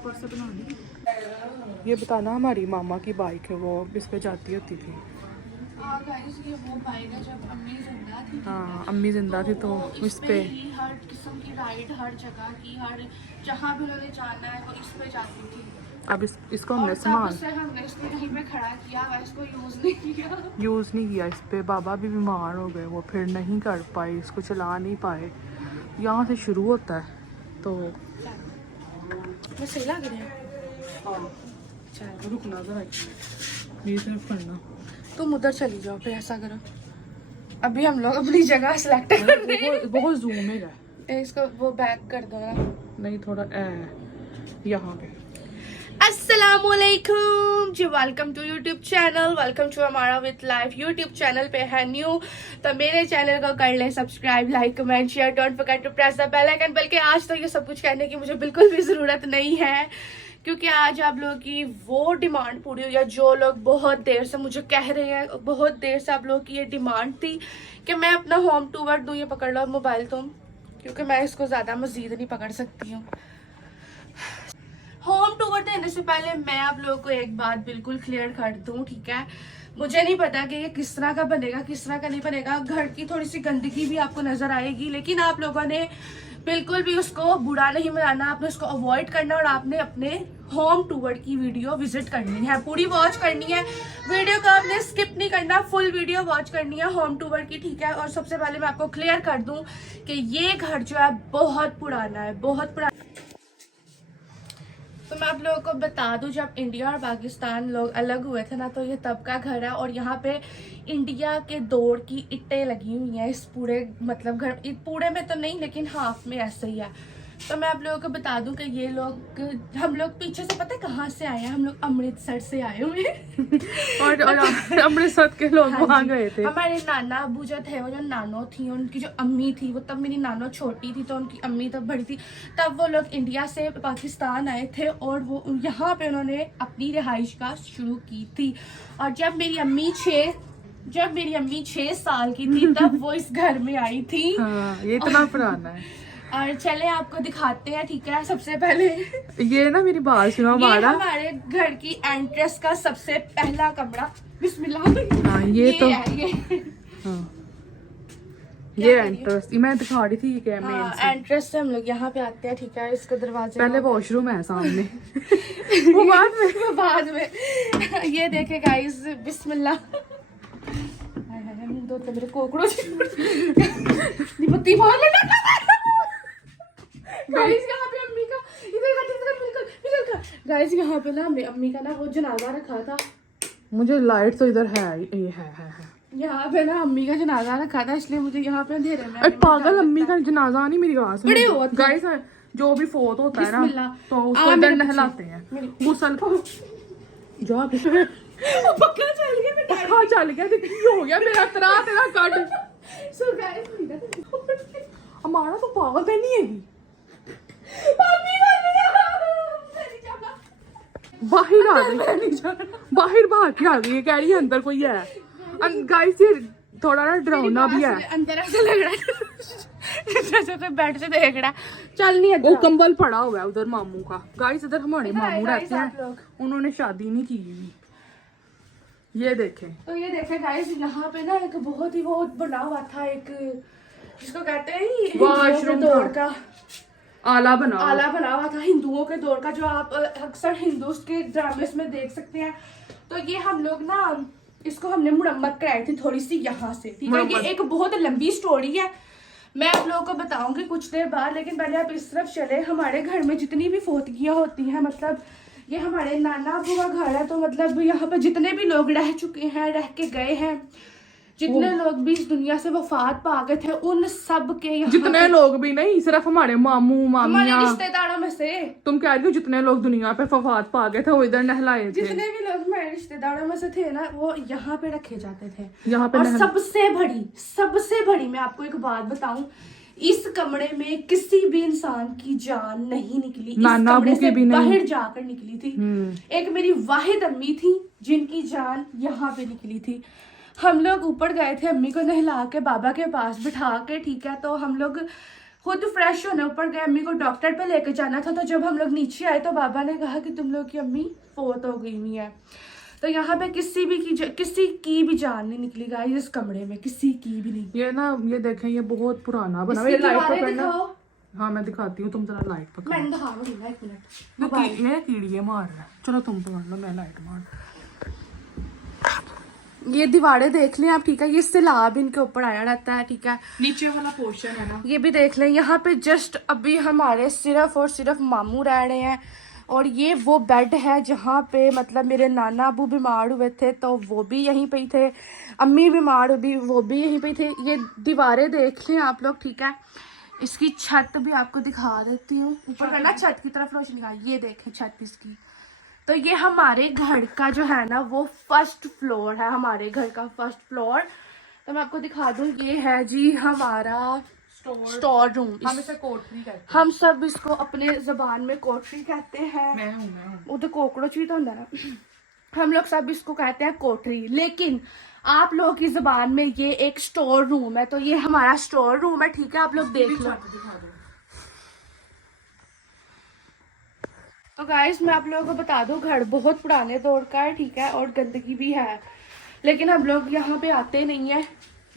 ऊपर से बनानी। ये बताना, हमारी मामा की बाइक है, वो इस पे जाती होती थी। ये वो बाइक है जब अम्मी जिंदा थी। हाँ, अम्मी जिंदा थी तो इस पे ही हर किस्म की राइड, हर जगह की, हर जहाँ भी उन्होंने जाना है वो इस पे जाती थी। अब इसको हमने और संभाल हमने इसको कहीं पे खड़ा किया, इसको यूज़ नहीं किया। इस पे बाबा भी बीमार हो गए, वो फिर नहीं कर पाए, इसको चला नहीं पाए। यहाँ से शुरू होता है तो मैं सही लग रही है। चल रुकना जरा, ये सिर्फ करना। तुम उधर चली जाओ, फिर ऐसा करो। अभी हम लोग अपनी जगह सिलेक्ट कर रहे हैं। बहुत जूम है। इसको वो बैक कर दो ना। नहीं, थोड़ा यहाँ पे। अस्सलामुअलैकुम जी, welcome to YouTube channel, welcome to हमारा विद लाइफ यूट्यूब चैनल पे है न्यू तो मेरे चैनल को कर ले subscribe, like, comment, share, don't forget to press the bell icon. बल्कि आज तो ये सब कुछ कहने की मुझे बिल्कुल भी ज़रूरत नहीं है, क्योंकि आज आप लोगों की वो डिमांड पूरी हुई है जो लोग बहुत देर से मुझे कह रहे हैं। बहुत देर से आप लोगों की ये डिमांड थी कि मैं अपना होम टूर दूँ। ये पकड़ लो मोबाइल तुम, क्योंकि मैं इसको ज़्यादा मज़ीद नहीं पकड़ सकती हूँ। होम टूर देने से पहले मैं आप लोगों को एक बात बिल्कुल क्लियर कर दूं, ठीक है। मुझे नहीं पता कि ये किस तरह का बनेगा, किस तरह का नहीं बनेगा। घर की थोड़ी सी गंदगी भी आपको नजर आएगी, लेकिन आप लोगों ने बिल्कुल भी उसको बुरा नहीं मनाना, आपने उसको अवॉइड करना और आपने अपने होम टूर की वीडियो विजिट करनी है, पूरी वॉच करनी है। वीडियो को आपने स्किप नहीं करना, फुल वीडियो वॉच करनी है होम टूर की, ठीक है। और सबसे पहले मैं आपको क्लियर कर दूं कि ये घर जो है बहुत पुराना है, बहुत पुराना। तो मैं आप लोगों को बता दूं, जब इंडिया और पाकिस्तान लोग अलग हुए थे ना, तो ये तब का घर है। और यहाँ पे इंडिया के दौर की ईंटें लगी हुई हैं इस पूरे, मतलब घर पूरे में तो नहीं लेकिन हाफ में ऐसे ही है। तो मैं आप लोगों को बता दूं कि ये लोग, हम लोग पीछे से पता है कहाँ से आए हैं, हम लोग अमृतसर से आए हुए हैं। और अमृतसर के लोग हाँ वहाँ गए थे। हमारे नाना अबू जो थे, वो जो नानो थी, उनकी जो अम्मी थी, वो तब मेरी नानो छोटी थी तो उनकी अम्मी तब बड़ी थी। तब वो लोग इंडिया से पाकिस्तान आए थे और वो यहाँ पे उन्होंने अपनी रिहाइश का शुरू की थी। और जब मेरी अम्मी 6 साल की थी तब वो इस घर में आई थी। हाँ, ये इतना पुराना है। और चले आपको दिखाते हैं, ठीक है। सबसे पहले ये ना मेरी बात सुनो, हमारे घर की एंट्रेंस का सबसे पहला कमरा। बिस्मिल्लाह। हाँ, ये तो है ये। हाँ, ये एंट्रेंस मैं दिखा रही थी। क्या मेन एंट्रेंस से हम लोग यहाँ पे आते हैं, ठीक है। इसको दरवाजे पहले वॉशरूम है सामने। वो बाद में ये देखे गाइस, बिस्मिल्लाह। मुंह धोते मेरे कोकरोच। गाइस यहाँ पे अम्मी का, गाइस यहाँ पे ना अम्मी का ना वो जनाजा रखा था। मुझे लाइट तो इधर है, ये है। यहाँ पे ना अम्मी का जनाजा रखा था, इसलिए मुझे यहाँ पे अंधेरे में। अरे पागल, अम्मी का जनाजा नहीं, मेरी बात बड़े होते गाइस। जो भी फोत होता है ना तो उसको मेरे इधर नहलाते हैं, गुसल। जा पक्का चल गया, पक्का चल गया। की हो गया मेरा तेरा कट। सो गाइस हमारा तो पागल तो नहीं है। बाहर आ गई, बाहर भाग के आ गई, कह रही है अंदर कोई है। गाइस ये थोड़ा ना डरावना भी है, अंदर ऐसा लग रहा है जैसे कोई बेड से देख रहा है। चल नहीं, वो कंबल पड़ा हुआ है उधर मामू का। गाइस इधर हमारे मामू रहते हैं, उन्होंने शादी नहीं की हुई। ये देखें, तो ये देखें गाइस, यहाँ पे ना एक बहुत ही वो बना हुआ था, एक जिसको कहते हैं वॉशरूम दौर का आला बना हुआ था, हिंदुओं के दौर का, जो आप अक्सर हिंदू के ड्रामेस में देख सकते हैं। तो ये हम लोग ना इसको हमने मुरम्मत कराई थी थोड़ी सी यहाँ से, ठीक है। ये एक बहुत लंबी स्टोरी है, मैं आप लोगों को बताऊंगी कुछ देर बाद। लेकिन पहले आप इस तरफ चले। हमारे घर में जितनी भी फोतगियाँ होती हैं, मतलब ये हमारे नाना अबू का घर है, तो मतलब यहाँ पे जितने भी लोग रह चुके हैं, रह के गए हैं, जितने लोग भी इस दुनिया से वफात पा गए थे, उन सब के यहाँ, जितने लोग भी नहीं, सिर्फ हमारे मामू मामियाँ, रिश्तेदारों में से तुम कह रही हो जितने लोग दुनिया पे वफात पा गए थे वो इधर नहलाए थे। जितने भी लोग हमारे रिश्तेदारों में से थे ना, वो यहाँ पे रखे जाते थे। यहाँ पे और सबसे बड़ी मैं आपको एक बात बताऊं, इस कमरे में किसी भी इंसान की जान नहीं निकली, इस कमरे से बाहर जाकर निकली थी। एक मेरी वाहिद अम्मी थी जिनकी जान यहाँ पे निकली थी। हम लोग ऊपर गए थे अम्मी को नहला के बाबा के पास बिठा के, ठीक है। तो हम लोग खुद फ्रेश होने ऊपर गए, अम्मी को डॉक्टर पे लेके जाना था। तो जब हम लोग नीचे आए तो बाबा ने कहा कि तुम लोग की अम्मी फोत हो गई हुई है। तो यहाँ पे किसी की भी जान नहीं निकली गाइस इस कमरे में, किसी की भी नहीं। ये ना, ये देखें, ये बहुत पुराना बना हुआ इसकी है। लाइट दीवारें पकड़ना। दिखाओ। हाँ मैं दिखाती हूँ, तुम जरा लाइट पकड़ो। मैं दिखाऊंगी ना, 1 मिनट। ये कीड़िए मार रहा है। चलो तुम पकड़ लो, मैं लाइट मार। ये दीवारें देख लें आप, ठीक है। ये सैलाब इनके ऊपर आया रहता है, ठीक है। नीचे वाला पोर्शन है ना, ये भी देख लें। यहाँ पे जस्ट अभी हमारे सिर्फ और सिर्फ मामू रह रहे हैं। और ये वो बेड है जहाँ पे मतलब मेरे नाना अबू बीमार हुए थे तो वो भी यहीं पे ही थे, अम्मी बीमार हुई वो भी यहीं पे ही थे। ये दीवारें देख लें आप लोग, ठीक है। इसकी छत भी आपको दिखा देती हूँ, ऊपर करना छत की तरफ रोशनी का। ये देखें छत इसकी। तो ये हमारे घर का जो है ना वो फर्स्ट फ्लोर है, हमारे घर का फर्स्ट फ्लोर। तो मैं आपको दिखा दूँ, ये है जी हमारा स्टोर रूम। हम इसे कोठरी कहते हैं। हम सब इसको अपने जबान में कोठरी कहते हैं। मैं हूँ। उधर कॉकरोच भी तो होता है ना। हम लोग सब इसको कहते हैं कोठरी, लेकिन आप लोगों की जबान में ये एक स्टोर रूम है। तो ये हमारा स्टोर रूम है, ठीक है। आप लोग देख लो। तो गाइस मैं आप लोगों को बता दूं, घर बहुत पुराने दौर का है, ठीक है। और गंदगी भी है, लेकिन हम लोग यहाँ पे आते नहीं है।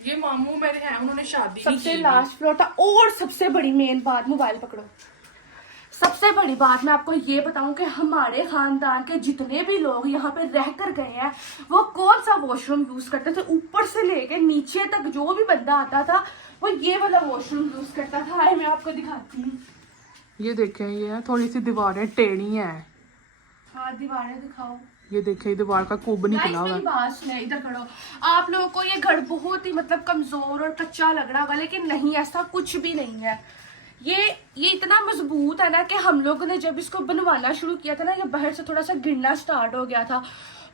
ये मामू मेरे हैं, उन्होंने शादी सबसे लास्ट फ्लोर था। और सबसे बड़ी मेन बात, मोबाइल पकड़ो। सबसे बड़ी बात मैं आपको ये बताऊं कि हमारे खानदान के जितने भी लोग यहाँ पे रह कर गए हैं वो कौन सा वॉशरूम यूज करते थे। ऊपर से लेके नीचे तक जो भी बंदा आता था वो ये वाला वॉशरूम यूज करता था। आए मैं आपको दिखाती हूँ। ये देखें, ये है थोड़ी सी दीवारें टेढ़ी हैं। हाँ दीवारें दिखाओ। ये देखें, दीवार का कुब निकला हुआ है। मेरी बात सुने, इधर खड़ो। आप लोगों को ये घर बहुत ही मतलब कमजोर और कच्चा लग रहा होगा, लेकिन नहीं, ऐसा कुछ भी नहीं है। ये इतना मजबूत है ना कि हम लोगों ने जब इसको बनवाना शुरू किया था ना, ये बाहर से थोड़ा सा गिरना स्टार्ट हो गया था।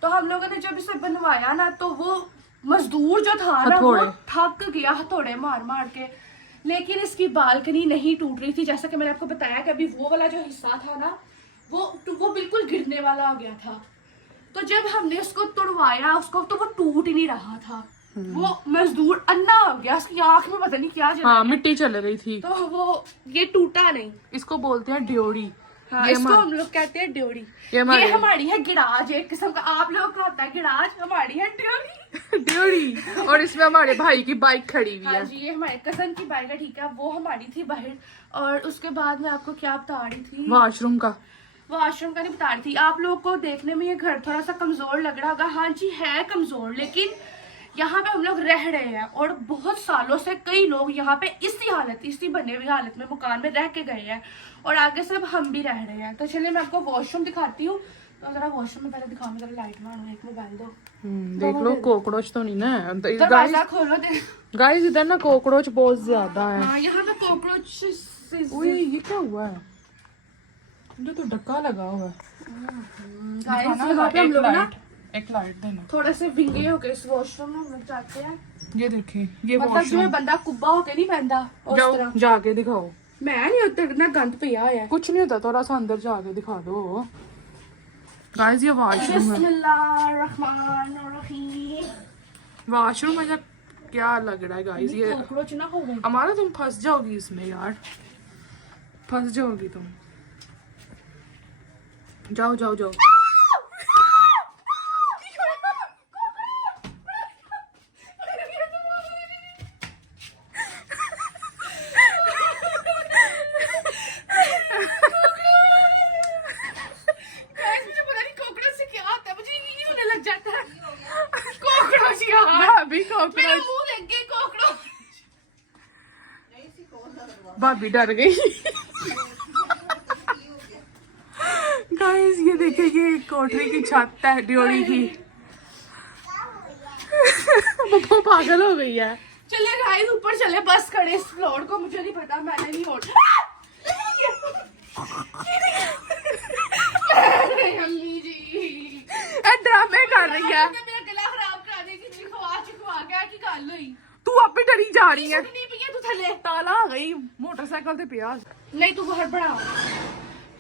तो हम लोगों ने जब इसे बनवाया ना तो वो मजदूर जो था ना वो थक गया हथौड़े मार मार के। लेकिन इसकी बालकनी नहीं टूट रही थी, जैसा कि मैंने आपको बताया कि अभी वो वाला जो हिस्सा था ना वो बिल्कुल गिरने वाला हो गया था। तो जब हमने उसको तोड़वाया उसको, तो वो टूट ही नहीं रहा था। वो मजदूर अन्ना हो गया, उसकी आंख में पता नहीं क्या चल हाँ, मिट्टी चल रही थी, तो वो ये टूटा नहीं। इसको बोलते हैं ड्योड़ी। हाँ, इसको हम लोग कहते हैं ड्योड़ी। ये हमारी है गिराज, एक किस्म का। आप लोग का होता है गिराज, हमारी है ड्योड़ी। ड्योड़ी। और इसमें हमारे भाई की बाइक खड़ी हुई है। हाँ जी, ये हमारे कजन की बाइक है, ठीक है। वो हमारी थी बाहर। और उसके बाद मैं आपको क्या बता रही थी, वॉशरूम का नहीं बता रही थी। आप लोग को देखने में ये घर थोड़ा सा कमजोर लग रहा होगा। हाँ जी है कमजोर, लेकिन यहाँ पे हम लोग रह रहे हैं और बहुत सालों से कई लोग यहाँ पे इसी बने हुई हालत में मकान में रह के गए हैं और आगे से अब हम भी रह रहे हैं। तो चलिए मैं आपको वॉशरूम दिखाती हूँ। तो जरा वॉशरूम में पहले दिखाओ, जरा लाइट मारो, एक मोबाइल दो। देख लो, कॉकरोच तो नहीं ना दरवाजा खोलो। गाइस इधर ना कॉकरोच बहुत ज्यादा है। हाँ, यहाँ पे कॉकरोच। ये क्या हुआ है? जो तो धक्का लगा हुआ है। गाइस यहाँ पे हम लोग ना एक लाइट देना। थोड़े से विंगे हो गए इस वॉशरूम में हम लोग जाते हैं। ये देखिए, ये मतलब जो बंदा कुब्बा होके नहीं पहनता उस तरह। जाके दिखाओ। मैं नहीं उतर ना, गंद पिया है। कुछ नहीं होता, थोड़ा सा अंदर जाके दिखा दो। गाइस ये वॉशरूम है। बिस्मिल्लाहिर्रहमानिर्रहीम। वॉशरूम में क्या लग रहा है गाइस? ये कॉकरोच ना हो गए। हमारा, तुम फंस जाओगी इसमें यार, फंस जाओगी तुम। जाओ जाओ जाओ। भाभी डर गई। गाइस ये देखिए, ये कोठरी की छत है ड्योड़ी की। वो पागल हो गई है। चले गाइस ऊपर चले, बस खड़े इस फ्लोर को। मुझे नहीं पता, मैंने नहीं होल्ड। अम्मी जी ड्रामे कर रही है। मेरा गला खराब करा देगी, चिखवा क्या की गल हुई। तू अब भी डरी जा रही है। नहीं भैया तू थले ताला आ गई मोटरसाइकिल पे पिया। नहीं तू बाहर बढ़ा।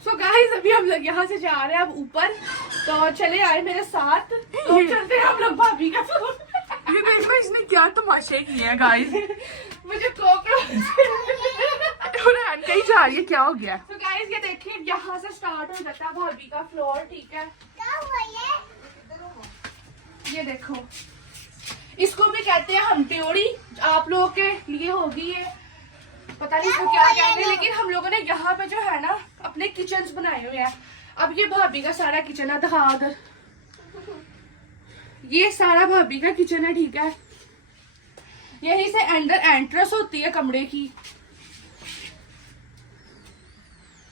सो गाइस अभी हम लोग यहाँ से जा रहे हैं अब ऊपर। तो चले आए मेरे साथ, तो चलते हैं हम लोग भाभी का। ये देखो इसने क्या तमाशे किए हैं गाइस। मुझे कॉकरोच कहीं जा रही है, क्या हो गया? तो गाइस ये देखिए यहाँ से स्टार्ट हो जाता है भाभी का फ्लोर, ठीक है। ये देखो, इसको भी कहते हैं हम्प्योड़ी, आप लोगों के लिए होगी ये, पता नहीं इसको क्या कहते हैं, लेकिन हम लोगों ने यहाँ पे जो है ना अपने किचन्स बनाए हुए हैं। अब ये भाभी का सारा किचन है, दिखा उधर, ये सारा भाभी का किचन है, ठीक है। यहीं से अंदर एंट्रेंस होती है कमरे की।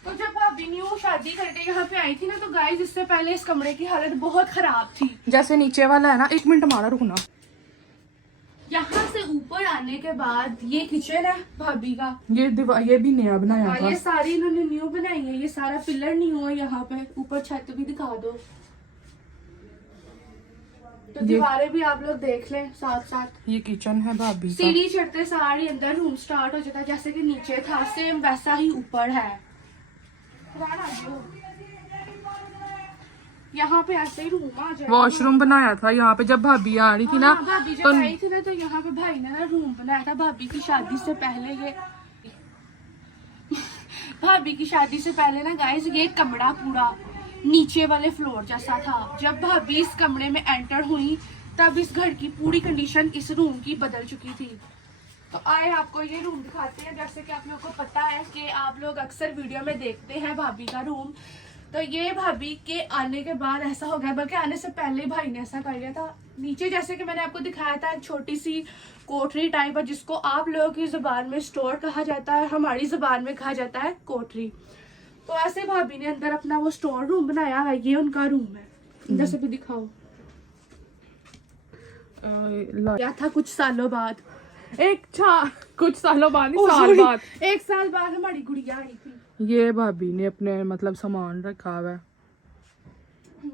तो जब भाभी न्यू शादी करके यहाँ पे आई थी ना, तो गाइस इससे पहले इस कमरे की हालत बहुत खराब थी। जैसे नीचे वाला है ना, 1 मिनट हमारा रुकना। यहाँ से ऊपर आने के बाद ये किचन है भाभी का। ये भी नया बनाया था। ये सारी इन्होंने न्यू बनाई है, ये सारा पिलर न्यू है यहाँ पे। ऊपर छत भी दिखा दो, तो दीवारें भी आप लोग देख लें साथ साथ। ये किचन है भाभी का। सीढ़ी चढ़ते सारी अंदर रूम स्टार्ट हो जाता है, जैसे कि नीचे था सेम वैसा ही ऊपर है। यहाँ पे ऐसे ही रूम आ जाए। वॉशरूम बनाया था यहाँ पे जब भाभी आ रही थी ना। भाभी जब आई थी ना, तो यहाँ पे भाई ने ना रूम बनाया था भाभी की शादी से पहले। ये भाभी की शादी से पहले ना गाइस, ये कमरा पूरा नीचे वाले फ्लोर जैसा था। जब भाभी इस कमरे में एंटर हुई, तब इस घर की पूरी कंडीशन इस रूम की बदल चुकी थी। तो आए आपको ये रूम दिखाते हैं। जैसे कि आप लोगों को पता है कि आप लोग अक्सर वीडियो में देखते हैं भाभी का रूम, तो ये भाभी के आने के बाद ऐसा हो गया, बल्कि आने से पहले भाई ने ऐसा कर लिया था। नीचे जैसे कि मैंने आपको दिखाया था, एक छोटी सी कोठरी टाइप है, जिसको आप लोगों की जुबान में स्टोर कहा जाता है, हमारी जुबान में कहा जाता है कोठरी। तो ऐसे भाभी ने अंदर अपना वो स्टोर रूम बनाया है। ये उनका रूम है, जैसे भी दिखाओ। क्या था कुछ सालों बाद, कुछ सालों बाद नहीं, साल बाद, 1 साल बाद हमारी गुड़िया आई थी। ये भाभी ने अपने मतलब सामान रखा हुआ है।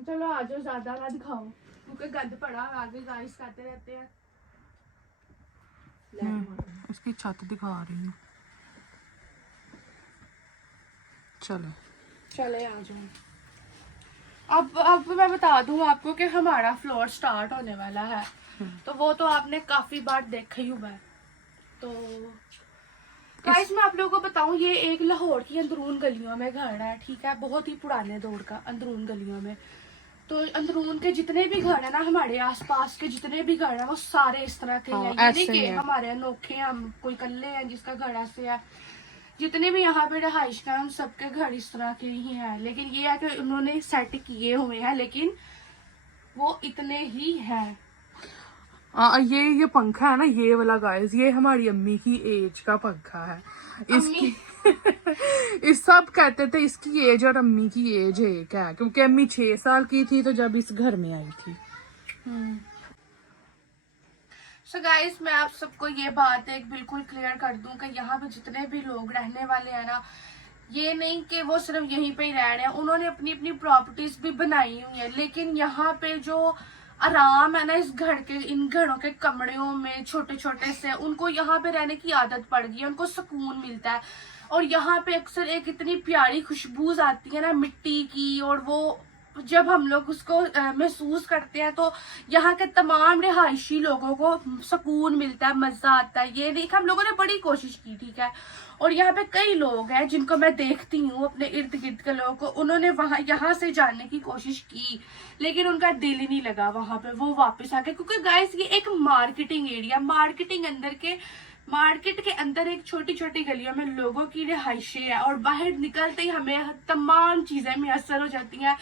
चलो आ जाओ, ज्यादा ना दिखाओ क्योंकि गंद पड़ा आगे गाइस खाते रहते हैं। उसकी छत दिखा रही हूँ, चले आ जाओ। अब मैं बता दूं आपको कि हमारा फ्लोर स्टार्ट होने वाला है। तो वो तो आपने काफी बार देखा ही हुआ है। तो गाइस मैं आप लोगों को बताऊं, ये एक लाहौर की अंदरून गलियों में घर है, ठीक है। बहुत ही पुराने दौर का अंदरून गलियों में। तो अंदरून के जितने भी घर है ना, हमारे आसपास के जितने भी घर है, वो सारे इस तरह के हैं। ये नहीं कि हमारे अनोखे हम कोई कल्ले हैं जिसका घर ऐसे है। जितने भी यहाँ पे रहाइश का उन सबके घर इस तरह के ही हैं। लेकिन ये है कि उन्होंने सेट किए हुए हैं, लेकिन वो इतने ही हैं। ये पंखा है ना, ये वाला गाइस, ये हमारी अम्मी की एज का पंखा है। इसकी इस सब कहते थे इसकी एज और अम्मी की एज एक है, क्योंकि अम्मी 6 साल की थी तो जब इस घर में आई थी। सो गाइस मैं आप सबको ये बात एक बिल्कुल क्लियर कर दूं कि यहाँ पे जितने भी लोग रहने वाले हैं ना, ये नहीं कि वो सिर्फ यहीं पे ही रह रहे हैं, उन्होंने अपनी अपनी प्रॉपर्टीज भी बनाई हुई है। लेकिन यहाँ पे जो आराम है ना इस घर के, इन घरों के कमरों में छोटे छोटे से, उनको यहाँ पे रहने की आदत पड़ गई है, उनको सुकून मिलता है। और यहाँ पे अक्सर एक इतनी प्यारी खुशबू आती है ना मिट्टी की, और वो जब हम लोग उसको महसूस करते हैं तो यहाँ के तमाम रिहायशी लोगों को सुकून मिलता है, मजा आता है। ये देख हम लोगों ने बड़ी कोशिश की, ठीक है। और यहाँ पे कई लोग हैं जिनको मैं देखती हूँ अपने इर्द गिर्द के लोगों को, उन्होंने यहाँ से जाने की कोशिश की, लेकिन उनका दिल ही नहीं लगा वहां पे, वो वापस आ गए। क्योंकि गाइस ये एक मार्केटिंग एरिया, मार्केट के अंदर एक छोटी छोटी गलियों में लोगों की रिहाइशें है, और बाहर निकलते ही हमें तमाम चीजें मैसर हो जाती हैं।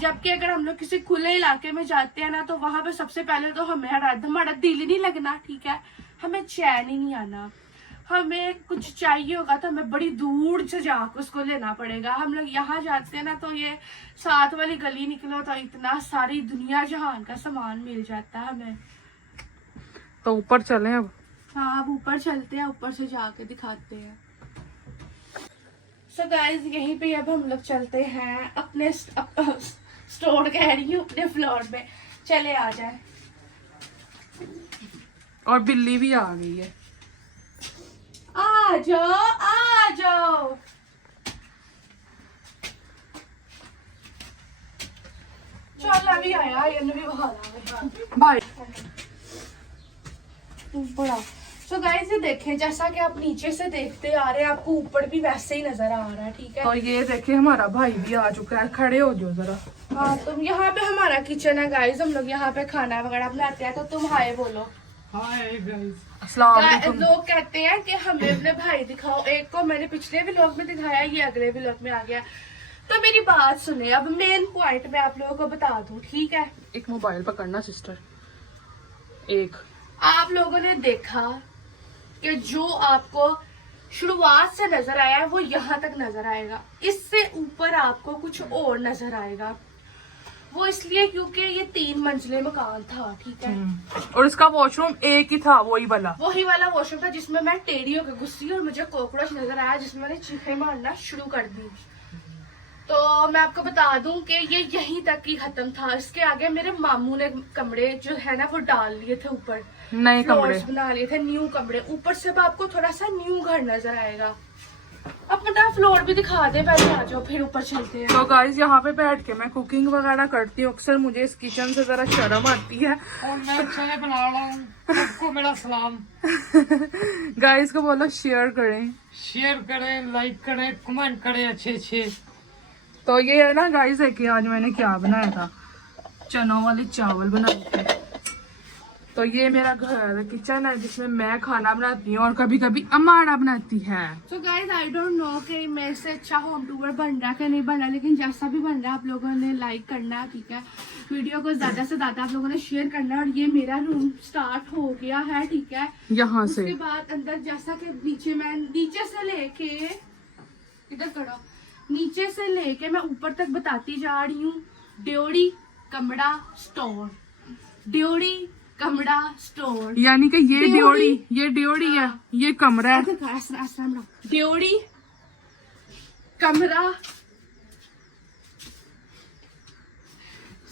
जबकि अगर हम लोग किसी खुले इलाके में जाते हैं ना, तो वहां पे सबसे पहले तो हमारा दिल ही नहीं लगना, ठीक है। हमें चैन ही नहीं आना। हमें कुछ चाहिए होगा तो हमें बड़ी दूर से जाकर उसको लेना पड़ेगा। हम लोग यहाँ जाते हैं ना, तो ये साथ वाली गली निकलो तो इतना सारी दुनिया जहान का सामान मिल जाता है हमें। तो ऊपर चलें अब। हाँ अब ऊपर चलते हैं, ऊपर से जाके दिखाते हैं। सो गाइस यहीं पे अब हम लोग चलते हैं अपने स्टोर कह रही हूँ, अपने फ्लोर पे। चले आ जाए। और बिल्ली भी आ गई है। आ जाओ आ जाओ। चल अभी आया, ये भी बहाना भाई बड़ा। सो गाइस ये देखें, जैसा कि आप नीचे से देखते आ रहे हैं, आपको ऊपर भी वैसे ही नजर आ रहा है, ठीक है। और ये देखे हमारा भाई भी आ चुका है, खड़े हो जाओ जरा। हाँ, तो यहाँ पे हमारा किचन है गाइस, हम लोग यहाँ पे खाना वगैरह बनाते हैं। तो तुम हाय बोलो। Hi guys. अस्सलाम वालेकुम। लोग कहते हैं कि हमें अपने भाई दिखाओ। एक को मैंने पिछले व्लॉग में दिखाया, ये अगले व्लॉग में आ गया। तो मेरी बात सुने, अब मेन पॉइंट मैं आप लोगों को बता दूं, ठीक है। एक मोबाइल पकड़ना सिस्टर। एक आप लोगों ने देखा कि जो आपको शुरुआत से नजर आया है वो यहाँ तक नजर आएगा, इससे ऊपर आपको कुछ और नजर आएगा। वो इसलिए क्योंकि ये 3 मंजिले मकान था, ठीक है। और इसका वॉशरूम एक ही था, वही वाला वॉशरूम था जिसमें मैं टेढ़ी होकर घुसी और मुझे कॉकरोच नजर आया, जिसमें मैंने चीखें मारना शुरू कर दी। तो मैं आपको बता दूं कि ये यहीं तक ही खत्म था। इसके आगे मेरे मामू ने कमरे जो है ना वो डाल लिए थे, ऊपर नए कमरे फ्लोर्स बना लिए थे, न्यू कमरे। ऊपर से अब आपको थोड़ा सा न्यू घर नजर आएगा। अपना फ्लोर भी दिखा दे, पहले आ जाओ फिर ऊपर चलते हैं। तो गाइस यहाँ पे बैठ के मैं कुकिंग वगैरह करती हूँ। अक्सर मुझे इस किचन से जरा शर्म आती है। और मैं खाने बना रहा हूँ, सबको मेरा सलाम। गाइस को बोलो शेयर करें, शेयर करें, लाइक करें, कमेंट करें अच्छे अच्छे। तो ये है ना गाइस है कि आज मैंने क्या बनाया था, चनों वाले चावल बनाए थे। तो ये मेरा घर किचन है जिसमें मैं खाना बनाती हूँ और कभी कभी अम्मा बनाती है। तो गाइस आई डोंट नो कि मेरे से अच्छा होम टूर बन रहा है कि नहीं बन रहा, लेकिन जैसा भी बन रहा है आप लोगों ने लाइक करना है, ठीक है। वीडियो को ज्यादा से ज्यादा आप लोगों ने शेयर करना है। और ये मेरा रूम स्टार्ट हो गया है, ठीक है। यहाँ से उसके बाद अंदर जैसा कि नीचे से लेके इधर करो, नीचे से लेके मैं ऊपर तक बताती जा रही हूँ। ड्योड़ी कमरा स्टोर, ड्योड़ी कमरा स्टोर, यानी कि ये ड्योड़ी है, ये कमरा है। ड्योड़ी कमरा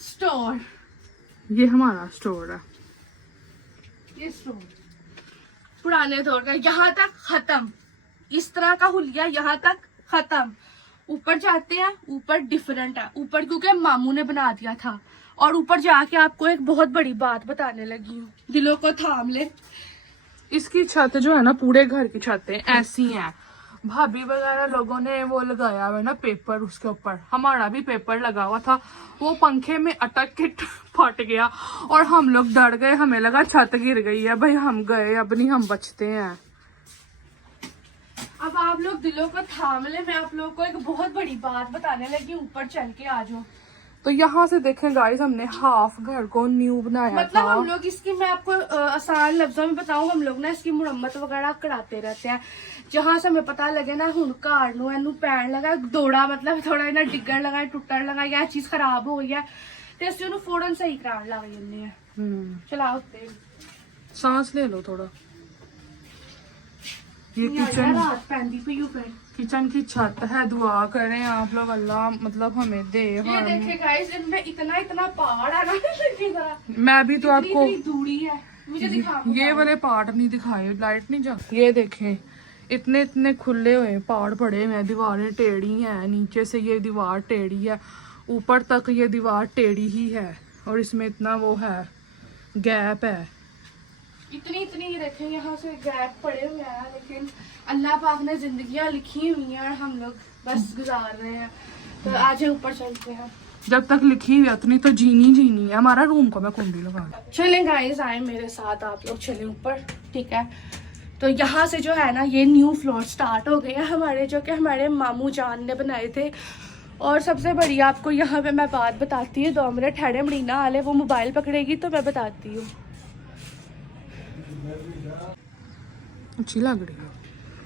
स्टोर, ये हमारा स्टोर है। ये स्टोर पुराने दौर का, यहाँ तक खत्म। इस तरह का हुलिया यहाँ तक खत्म। ऊपर जाते हैं, ऊपर डिफरेंट है। ऊपर क्योंकि मामू ने बना दिया था। और ऊपर जाके आपको एक बहुत बड़ी बात बताने लगी हूँ, दिलों को थाम ले। इसकी छत जो है ना, पूरे घर की छतें ऐसी हैं। भाभी वगैरह लोगों ने वो लगाया हुआ है ना पेपर, उसके ऊपर हमारा भी पेपर लगा हुआ था। वो पंखे में अटक के फट गया और हम लोग डर गए, हमें लगा छत गिर गई है। भाई हम गए, अब नहीं हम बचते हैं। अब आप लोग दिलों को थाम ले, मैं आप लोग को एक बहुत बड़ी बात बताने लगी। ऊपर चल के आ जाओ। तो यहाँ से देखें गाइस, हमने हाफ घर को न्यू बनाया मतलब था। हम लोग इसकी, मैं आपको आसान लफ्जों में बताऊं, हम लोग ना इसकी मुरम्मत वगैरह कराते रहते हैं। जहां से हमें पता लगे ना हुन घर नू इनू पैन लगा दौड़ा, मतलब थोड़ा इन्हें डिग्गन लगा, टुटन लगा, या चीज खराब हो गई है तो असं उन्हें फौरन सही कराने लग जाते हैं। चलाओ तेल, सांस ले लो थोड़ा। ये रात पैंदी पई फिर किचन की छत है। दुआ करें आप लोग, अल्लाह मतलब हमें दे। ये देखे गाइस, इनमें इतना पहाड़ है ना। मैं भी तो आपको दूरी है, मुझे दिखा। ये वाले पार्ट नहीं दिखाए, लाइट नहीं जाती। ये देखें, इतने खुले हुए पहाड़ पड़े हुए हैं, दीवारें टेढ़ी हैं। नीचे से ये दीवार टेढ़ी है, ऊपर तक ये दीवार टेढ़ी ही है। और इसमें इतना वो है, गैप है। इतनी देखें, यहाँ से गैप पड़े हुए हैं, लेकिन अल्लाह पाक ने जिंदगियां लिखी हुई हैं और हम लोग बस गुजार रहे हैं। तो आज ऊपर चलते हैं। जब तक लिखी हुई उतनी तो जीनी है। हमारा रूम को मैं कुंडी लगा दूं। चलें गाइस, आए मेरे साथ, आप लोग चले ऊपर, ठीक है। तो यहाँ से जो है ना, ये न्यू फ्लोर स्टार्ट हो गए हैं हमारे, जो कि हमारे मामू जान ने बनाए थे। और सबसे बड़ी आपको यहाँ पे मैं बात बताती हूँ, 2 मिनट ठहरे, मरीना आले वो मोबाइल पकड़ेगी तो मैं बताती हूँ। अच्छी लग रही है।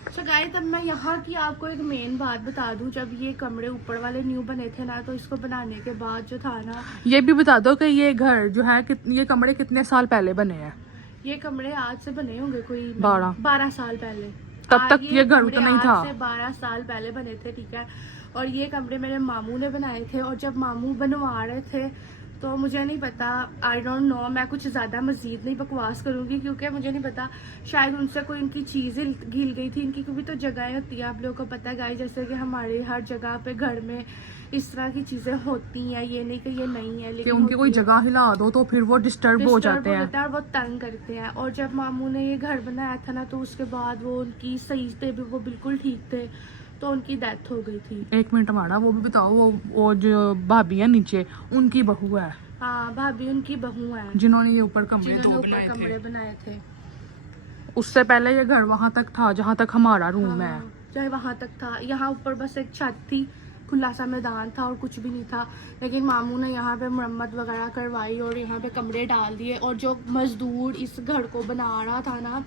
तो गाइस, अब मैं यहाँ की आपको एक मेन बात बता दूं। जब ये कमरे ऊपर वाले न्यू बने थे ना, तो इसको बनाने के बाद जो था ना, ये भी बता दो कि ये घर जो है ये कमरे कितने साल पहले बने हैं। ये कमरे आज से बने होंगे कोई 12 साल पहले। तब तक ये घर तो नहीं था। 12 साल पहले बने थे, ठीक है। और ये कमरे मेरे मामू ने बनाए थे। और जब मामू बनवा रहे थे तो मुझे नहीं पता, आई डोंट नो, मैं कुछ ज़्यादा मज़ीद नहीं बकवास करूँगी क्योंकि मुझे नहीं पता, शायद उनसे कोई इनकी चीज़ें गिल गई थी इनकी, क्योंकि तो जगहें होती हैं, आप लोगों को पता है गाइस, जैसे कि हमारे हर जगह पे घर में इस तरह की चीज़ें होती हैं, ये नहीं कि ये नहीं है, कि लेकिन उनकी कोई होती हैं। जगह हिला दो तो फिर वो डिस्टर्ब हो जाते हैं। और वो तंग करते हैं। और जब मामू ने ये घर बनाया था ना, तो उसके बाद वो उनकी सही थे भी, वो बिल्कुल ठीक थे, तो उनकी डेथ हो गई थी। 1 मिनट माड़ा, वो भी बताओ, वो जो भाभी है नीचे, उनकी बहू है हाँ, भाभी उनकी बहू है जिन्होंने ये ऊपर कमरे जिन्होंने दो ऊपर बनाए कमरे थे। बनाए थे। उससे पहले ये घर वहां तक था जहां तक हमारा रूम है। हाँ, चाहे वहां तक था, यहाँ ऊपर बस एक छत थी, खुला सा मैदान था और कुछ भी नहीं था, लेकिन मामू ने यहाँ पे मरम्मत वगैरह करवाई और यहाँ पे कमरे डाल दिए। और जो मजदूर इस घर को बना रहा था ना,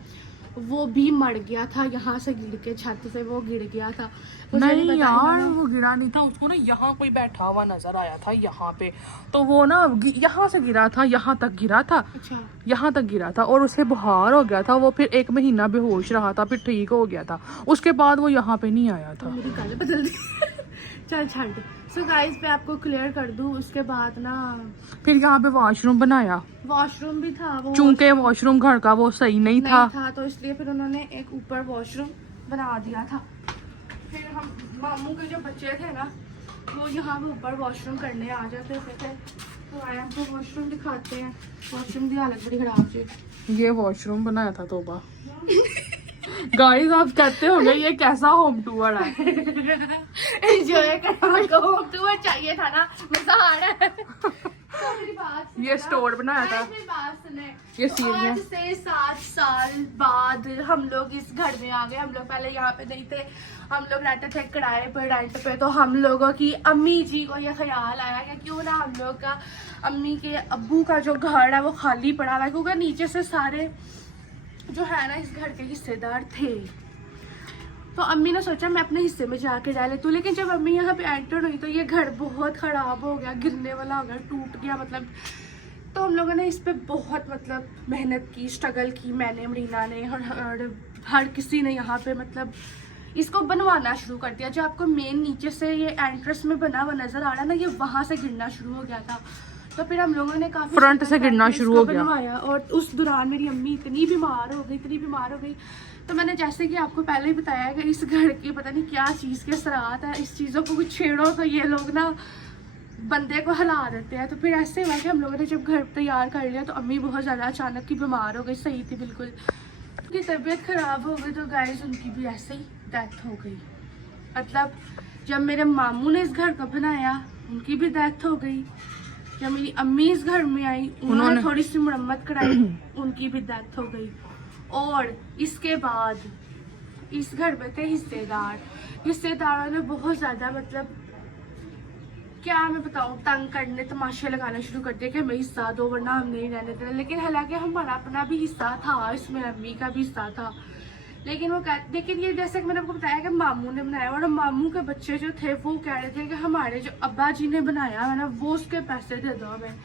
वो भी मर गया था, यहाँ से गिर के, छत से वो गिर गया था। मुझे नहीं पता यार, इन्होंने- वो गिरा नहीं था, उसको ना यहाँ कोई बैठा हुआ नजर आया था यहाँ पे, तो वो ना यहाँ से गिरा था, यहाँ तक गिरा था, अच्छा, यहाँ तक गिरा था और उसे बुखार हो गया था। वो फिर 1 महीना बेहोश रहा था, फिर ठीक हो गया था, उसके बाद वो यहाँ पे नहीं आया तो था। मेरी गल बदल दी। चल छाड़। सो गाइस, मैं आपको क्लियर कर दूं, उसके बाद ना फिर यहाँ पे वॉशरूम बनाया, वॉशरूम भी था, वो चूंकि वॉशरूम घर का वो सही नहीं था, तो इसलिए फिर उन्होंने एक ऊपर वॉशरूम बना दिया था। फिर हम मामू के जो बच्चे थे ना, वो यहाँ पे ऊपर वॉशरूम करने आ जाते थे, तो आए आपको वॉशरूम दिखाते हैं। वॉशरूम की हालत बड़ी खराब थी। ये वॉशरूम बनाया था तोबा। गाइस, आप कहते होंगे ये कैसा होम टूर है। एंजॉय करना को टूर चाहिए था ना, मजा आ रहा है। तो मेरी बात सुनो ये ना। स्टोर बनाया था। मेरी बात सुने। ये तो सीढ़ियाँ। आज से 7 साल बाद हम लोग इस घर में आ गए। हम लोग पहले यहाँ पे नहीं थे, हम लोग रहते थे किराए पे, रेंट पे। तो हम लोगों की अम्मी जी को ये ख्याल आया कि क्यों ना हम लोग का, अम्मी के अब्बू का जो घर है वो खाली पड़ा हुआ है, क्योंकि नीचे से सारे जो है ना इस घर के हिस्सेदार थे। तो अम्मी ने सोचा मैं अपने हिस्से में जाके रह लेती हूँ, लेकिन जब अम्मी यहाँ पे एंटर हुई तो ये घर बहुत ख़राब हो गया, गिरने वाला हो गया, टूट गया मतलब। तो हम लोगों ने इस पे बहुत मतलब मेहनत की, स्ट्रगल की, मैंने, मरीना ने और हर किसी ने यहाँ पे मतलब इसको बनवाना शुरू कर दिया। जो आपको मेन नीचे से ये एंट्रेंस में बना हुआ नज़र आ रहा है ना, ये वहाँ से गिरना शुरू हो गया था। तो फिर हम लोगों ने काफ़ी फ्रंट से गिरना शुरू हो गया। बनवाया, और उस दौरान मेरी अम्मी इतनी बीमार हो गई। तो मैंने जैसे कि आपको पहले ही बताया कि इस घर की पता नहीं क्या चीज़ के असरात है, इस चीज़ों को कुछ छेड़ो तो ये लोग ना बंदे को हिला देते हैं। तो फिर ऐसे हुआ कि हम लोगों ने जब घर तैयार कर लिया तो अम्मी बहुत ज़्यादा अचानक की बीमार हो गई, सही थी बिल्कुल, उनकी तबीयत ख़राब हो गई। तो गाइस उनकी भी ऐसे ही डेथ हो गई। मतलब जब मेरे मामू ने इस घर को बनाया उनकी भी डेथ हो गई। जब मेरी अम्मी इस घर में आई उन्होंने थोड़ी सी मरम्मत कराई, उनकी भी डेथ हो गई। और इसके बाद इस घर में थे हिस्सेदारों ने बहुत ज़्यादा मतलब क्या मैं बताऊँ, तंग करने, तमाशे लगाना शुरू कर दिया कि हमें हिस्सा दो वरना हम नहीं रहने देना। लेकिन हालांकि हमारा अपना भी हिस्सा था, इसमें अम्मी का भी हिस्सा था, लेकिन ये जैसे कि मैंने आपको बताया कि मामू ने बनाया, और मामू के बच्चे जो थे वो कह रहे थे कि हमारे जो अब्बा जी ने बनाया है ना, वो उसके पैसे दे दो हमें,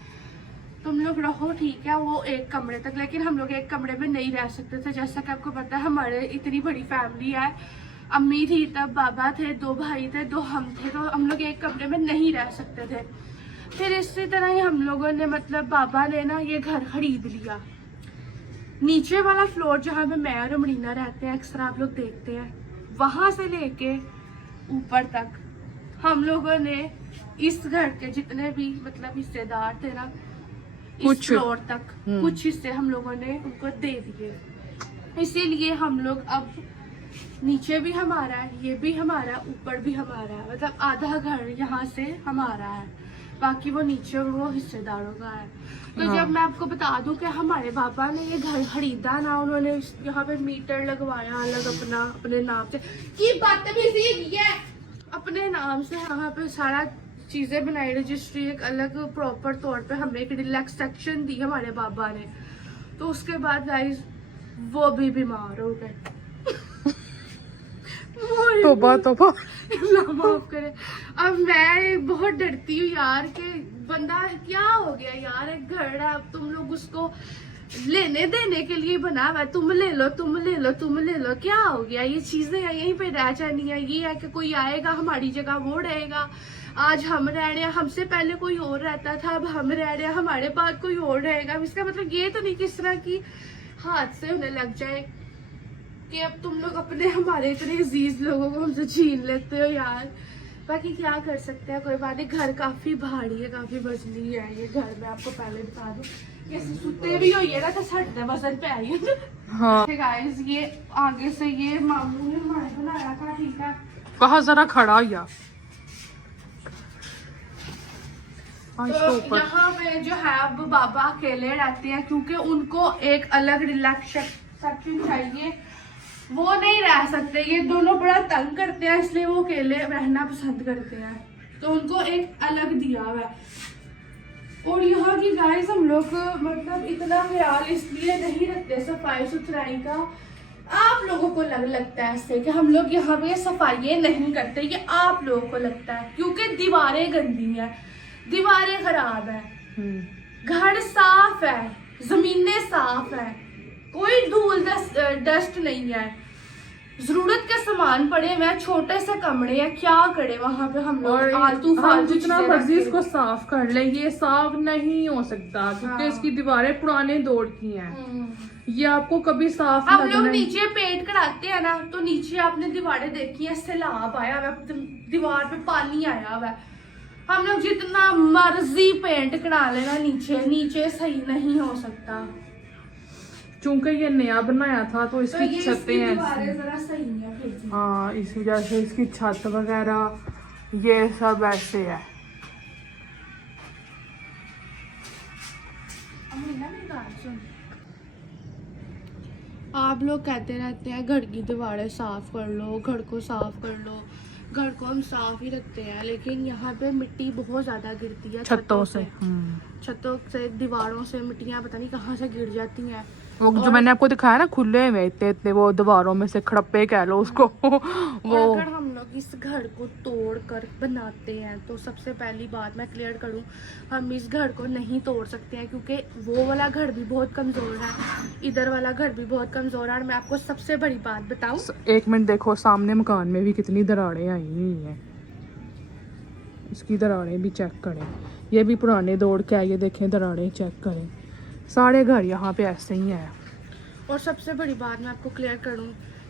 तुम लोग रहो ठीक है, वो एक कमरे तक। लेकिन हम लोग एक कमरे में नहीं रह सकते थे, जैसा कि आपको पता है हमारे इतनी बड़ी फैमिली है, अम्मी थी तब, बाबा थे, 2 भाई थे, 2 हम थे, तो हम लोग एक कमरे में नहीं रह सकते थे। फिर इसी तरह ही हम लोगों ने मतलब बाबा ने ना ये घर खरीद लिया। नीचे वाला फ्लोर जहाँ पे मैं और मरीना रहते हैं, अक्सर आप लोग देखते हैं, वहां से लेके ऊपर तक हम लोगों ने इस घर के जितने भी मतलब हिस्सेदार थे ना, इस फ्लोर तक कुछ हिस्से हम लोगों ने उनको दे दिए। इसीलिए हम लोग अब नीचे भी हमारा है, ये भी हमारा, ऊपर भी हमारा है, मतलब आधा घर यहाँ से हमारा है, बाकी वो नीचे वो हिस्सेदारों का है। तो जब मैं आपको बता दूं कि हमारे पापा ने ये घर खरीदा ना, उन्होंने यहाँ पे मीटर लगवाया अलग अपने नाम से, की बदतमीजी है, अपने नाम से यहाँ पे सारा चीजें बनाई, रजिस्ट्री एक अलग प्रॉपर तौर पे हमें एक रिलैक्स सेक्शन दी हमारे बाबा ने। तो उसके बाद गाइस वो भी बीमार हो गए। तोबा माफ करे। अब मैं बहुत डरती हूँ यार कि बंदा क्या हो गया यार, एक घर है, अब तुम लोग उसको लेने देने के लिए बना हुआ है, तुम ले लो तुम ले लो तुम ले लो। क्या हो गया, ये चीजें यहीं पे रह जानी है। ये है कि कोई आएगा हमारी जगह वो रहेगा। आज हम रह रहे हैं, हमसे पहले कोई और रहता था, अब हम रह रहे हैं, हमारे बाद कोई और रहेगा। इसका मतलब ये तो नहीं किस तरह की हाथ से उन्हें लग जाए कि अब तुम लोग अपने हमारे इतने अजीज लोगों को हमसे छीन लेते हो यार। बाकी क्या कर सकते हैं, कोई बात नहीं। घर काफी भारी है, काफी वजनी है ये घर। मैं आपको पहले बता दूं, ये सुते भी हुई है ना तो सटते वजन पे आई है। हाँ गाइस ये आगे से ये मामू ने हमारे बनाया था, ठीक है। वहाँ जरा खड़ा या तो यहाँ पे जो है अब बाबा अकेले रहते हैं क्योंकि उनको एक अलग रिलैक्स सेक्शन चाहिए। वो नहीं रह सकते, ये दोनों बड़ा तंग करते हैं, इसलिए वो अकेले रहना पसंद करते हैं। तो उनको एक अलग दिया हुआ है। और यहाँ की गाइस हम लोग मतलब इतना ख्याल इसलिए नहीं रखते सफाई सुथराई का। आप लोगों को लगता है ऐसे कि हम लोग यहाँ पे सफाई नहीं करते, ये आप लोगों को लगता है क्योंकि दीवारें गंदी है, दीवारें खराब है, घर साफ है, जमीनें साफ है, कोई धूल डस्ट नहीं है। जरूरत के सामान पड़े हुए, छोटे से कमरे हैं, क्या करे वहाँ पे हम लोग आलतू फालतू। जितना मर्जी इसको साफ कर ले, ये साफ नहीं हो सकता क्योंकि इसकी दीवारें पुराने दौर की हैं। ये आपको कभी साफ हम लोग नीचे पेंट कराते हैं ना, तो नीचे आपने दीवारें देखी है, सैलाब आया हुआ है, दीवार पे पानी आया हुआ है। हम लोग जितना मर्जी पेंट करा लेना नीचे सही नहीं हो सकता चूंकि ये नया बनाया था तो इसकी छतें हैं। जरा सही है फिर भी। हाँ इस वजह से इसकी छत वगैरह ये सब ऐसे है। आप लोग कहते रहते हैं घर की दीवारें साफ कर लो, घर को साफ कर लो। घर को हम साफ ही रखते हैं, लेकिन यहाँ पे मिट्टी बहुत ज्यादा गिरती है छतों से। छतों से दीवारों से मिट्टियाँ पता नहीं कहाँ से गिर जाती हैं। वो जो मैंने आपको दिखाया ना खुले हुए इतने वो दीवारों में से खड़प्पे कह लो उसको वो अगर हम लोग इस घर को तोड़ कर बनाते हैं तो सबसे पहली बात मैं क्लियर करूं, हम इस घर को नहीं तोड़ सकते हैं क्योंकि वो वाला घर भी बहुत कमजोर है, इधर वाला घर भी बहुत कमजोर है। और मैं आपको सबसे बड़ी बात बताऊं, एक मिनट देखो सामने मकान में भी कितनी दरारें आई हुई हैं। इसकी दरारें भी चेक करें, ये भी पुराने दौर के है, ये देखें दरारें चेक करें। सारे घर यहाँ पे ऐसे ही हैं। और सबसे बड़ी बात मैं आपको क्लियर करूं,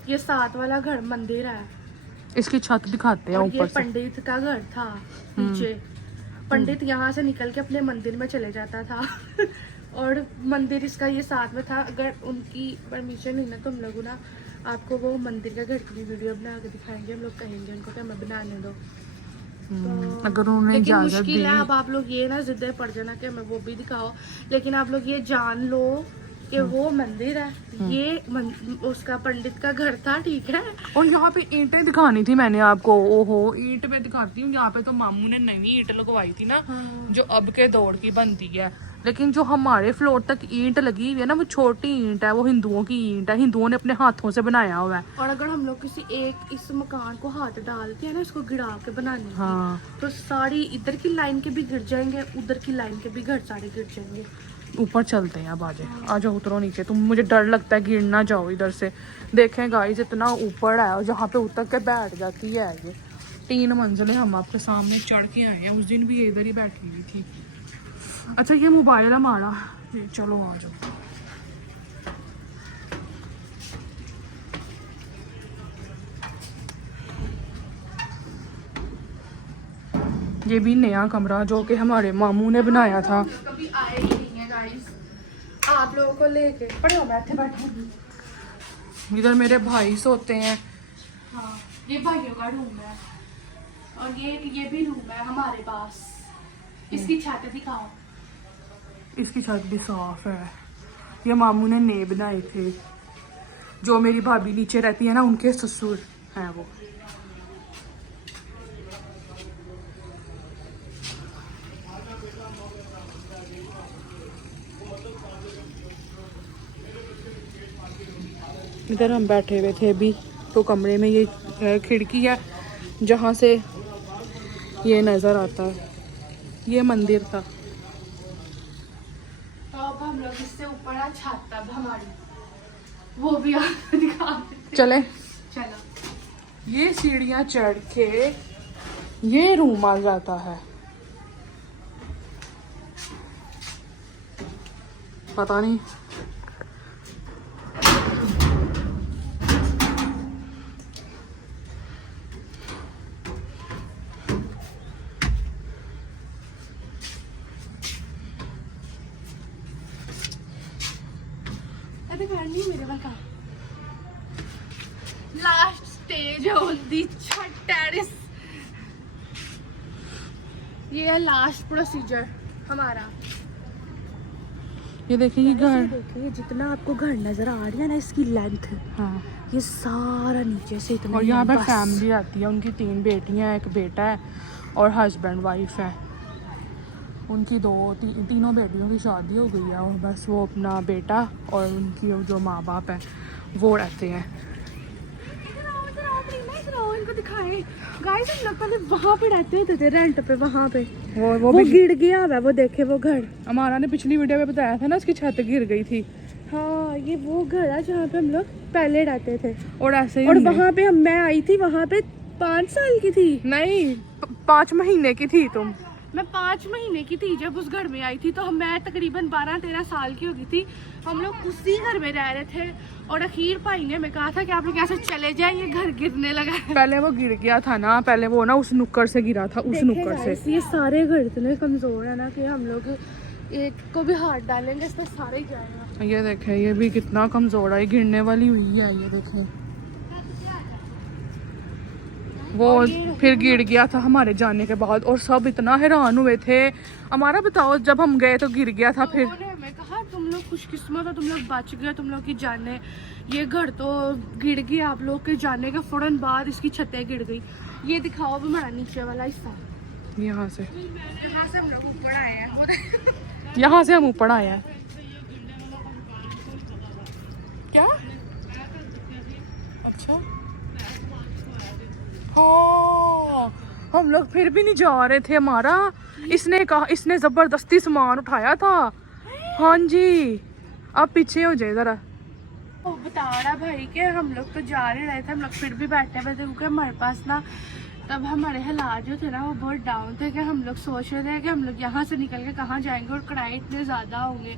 ये साथ वाला घर मंदिर है, इसकी छत दिखाते हैं और ऊपर ये से। पंडित का घर था नीचे। पंडित यहाँ से निकल के अपने मंदिर में चले जाता था और मंदिर इसका ये साथ में था। अगर उनकी परमिशन हुई ना तो हम लोग ना आपको वो मंदिर का घर की भी वीडियो बना के दिखाएंगे। हम लोग कहेंगे उनको कि हमें बनाने दो, अगर उन्हें लेकिन इजाजत मुश्किल है। दी। अब आप लोग ये ना जिद्दे पड़ जाना कि हमें वो भी दिखाओ, लेकिन आप लोग ये जान लो कि वो मंदिर है, ये उसका पंडित का घर था, ठीक है। और यहाँ पे ईंटें दिखानी थी मैंने आपको। ओहो ईंट में दिखाती हूँ, यहाँ पे तो मामू ने नई ईंट लगवाई थी ना, जो अब के दौर की बनती है। लेकिन जो हमारे फ्लोर तक ईंट लगी हुई है ना, वो छोटी ईंट है, वो हिंदुओं की ईंट है, हिंदुओं ने अपने हाथों से बनाया हुआ है। और अगर हम लोग किसी एक इस मकान को हाथ डालते हैं ना, इसको गिरा के बनाने की, हाँ तो सारी इधर की लाइन के भी गिर जाएंगे, उधर की लाइन के भी घर सारे गिर जाएंगे। ऊपर चलते हैं अब। आ जाओ उतरो नीचे, तुम मुझे डर लगता है गिर ना जाओ इधर से। देखें गाइस इतना ऊपर है, और जहाँ पे उतर के बैठ जाती है ये 3 मंजिलें हम आपके सामने चढ़ के आए हैं। उस दिन भी इधर ही बैठी हुई थी। अच्छा ये मोबाइल हमारा, ये चलो आ जाओ। ये भी नया कमरा जो कि हमारे मामू ने बनाया था। कभी आए ही नहीं है गाइस आप लोगों को लेके। पड़े हो बैठे बैठे। इधर मेरे भाई सोते हैं। हाँ ये भाइयों का रूम है, और ये भी रूम है हमारे पास। इसकी छत दिखाओ। इसकी छत भी साफ है, ये मामू ने नए बनाए थे। जो मेरी भाभी नीचे रहती है ना, उनके ससुर हैं वो। इधर हम बैठे हुए थे अभी, तो कमरे में ये खिड़की है जहाँ से ये नज़र आता है, ये मंदिर था। तो अब हम लोग इससे ऊपर छत हमारी, वो भी आपको दिखा देते। चले, चलो ये सीढ़ियां चढ़ के ये रूम आ जाता है। पता नहीं मेरे पास last stage on the terrace. ये है लास्ट प्रोसीजर हमारा। ये देखिए ये घर, देखिए जितना आपको घर नजर आ रही है ना, इसकी लेंथ, हाँ, ये सारा नीचे से इतना। और यहाँ पे बस। फैमिली आती है, उनकी 3 बेटियां हैं, एक बेटा है और हस्बैंड वाइफ है। उनकी तीनों बेटियों की शादी हो गई है और बस वो अपना बेटा और उनकी जो माँ बाप है वो रहते हैं। इनको दिखाएं गाइस, हम लोग पहले वहाँ पे रहते होते थे रेंट पे, वहाँ पे वो वो गिर गया है, वो देखे वो घर। हमारा ने पिछली वीडियो में बताया था ना, उसकी छत गिर गई थी। हाँ, ये वो घर है जहाँ पे हम लोग पहले रहते थे। और ऐसे ही और वहाँ पे मैं आई थी, वहाँ पे 5 साल की थी। नहीं, 5 महीने की थी तुम। मैं 5 महीने की थी जब उस घर में आई थी, तो मैं तकरीबन 12-13 साल की हो गई थी। हम लोग उसी घर में रह रहे थे और अखीर भाई ने हमें कहा था कि आप लोग यहाँ से चले जाए, ये घर गिरने लगा है। पहले वो गिर गया था ना, पहले वो ना उस नुक्कड़ से गिरा था, उस नुक्कड़ से। ये सारे घर इतने कमजोर है ना कि हम लोग एक को भी हाथ डालेंगे इसमें सारे ही जाएगा। ये देखे, ये भी कितना कमजोर है, ये गिरने वाली हुई है। ये देखे, वो फिर गिर गया था हमारे जाने के बाद और सब इतना हैरान हुए थे। हमारा बताओ, जब हम गए तो गिर गया था। फिर उन्होंने हमें कहा तुम लोग खुशकिस्मत हो, तुम लोग बच गए, तुम लोग की जाने। ये घर तो गिर गया आप लोग के जाने के फौरन बाद, इसकी छतें गिर गई। ये दिखाओ भी हमारा नीचे वाला हिस्सा। यहाँ से हम लोग ऊपर आए हैं। यहाँ से हम ऊपर आए हैं। क्या? अच्छा, हाँ, हम लोग फिर भी नहीं जा रहे थे। हमारा इसने कहा, इसने जबरदस्ती सामान उठाया था। हाँ जी, आप पीछे हो जाए जरा। वो बता रहा भाई कि हम लोग तो जा ही रहे थे, हम लोग फिर भी बैठे हुए थे क्योंकि हमारे पास ना तब हमारे हालात जो थे ना वो बहुत डाउन थे, कि हम लोग सोच रहे थे कि हम लोग यहाँ से निकल के कहाँ जाएंगे और किराए इतने ज़्यादा होंगे।